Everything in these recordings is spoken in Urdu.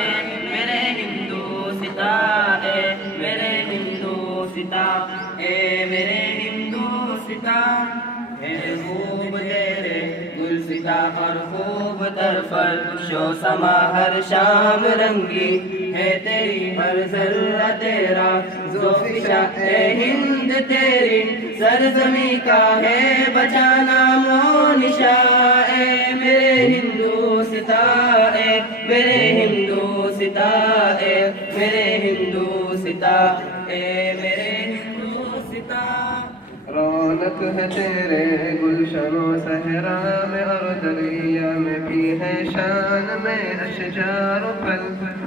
اے میرے ہندوستا اے میرے ہندوستا اے میرے ہندوستا اے خوب تیرے گلستا اور خوب تر فرش و سما ہر شام رنگی ہے تیری ہر ذرہ تیرا ذوفشا اے ہند تیری سرزمی کا ہے بچانا مونشا اے میرے ہندوستا اے میرے ہندوستا اے میرے ہندوستا اے میرے ہندوستا رونق ہے تیرے گلشن و صحرا میں اور دریا میں بھی ہے شان میں اشجار و پھل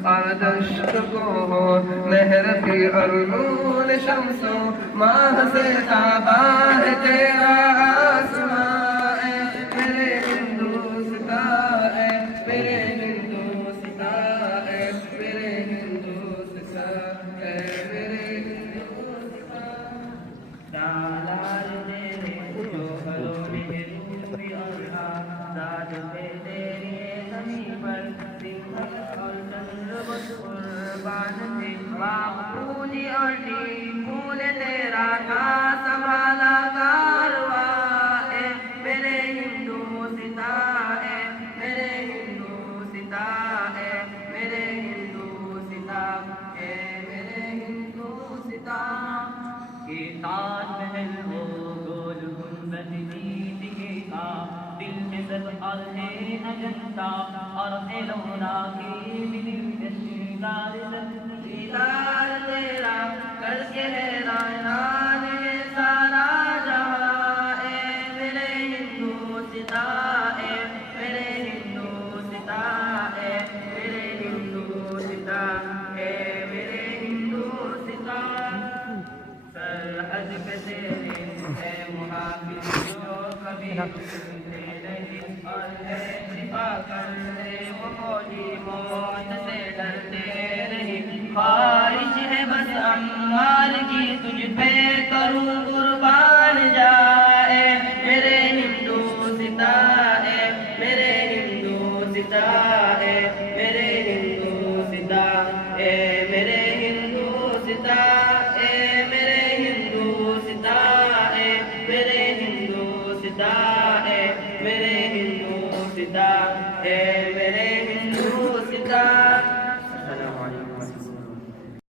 اور دشت کو ہو نہر کی اور نور شمس و ماہ سے تابا ہے تیرا آسمان اے میرے ہندوستا اے میرے ہندوستا اے میرے ہندوستا اے میرے ہندوستا دالال تیرے جوہروں میں روبی اور آزاد پہ تیری زمین پر سنگھل اور چندر بس قربان تھے باغ اور پھول تیرا تھا سنبھالا کارواں اے میرے ہندوستا اے میرے ہندوستا اے میرے ہندوستا اے میرے ہندوستا کہ تاج محل ہو گول گنبد نیت کے کا دل میں سب ہے اجنتا اور ایلونا کی دلکش دیدار تیرا کر کے حیران ہے سارا جہاں اے میرے ہندوستا اے میرے ہندوستا اے میرے ہندوستا اے میرے ہندوستا سرحد پہ تیرے اے محافظ جو کبھی چھوٹتے نہیں اور ہے شفا کرتے وہ فوجی موت سے ڈرتے نہیں خواہش ہے بس عمار کی تجھ پہ کروں قربان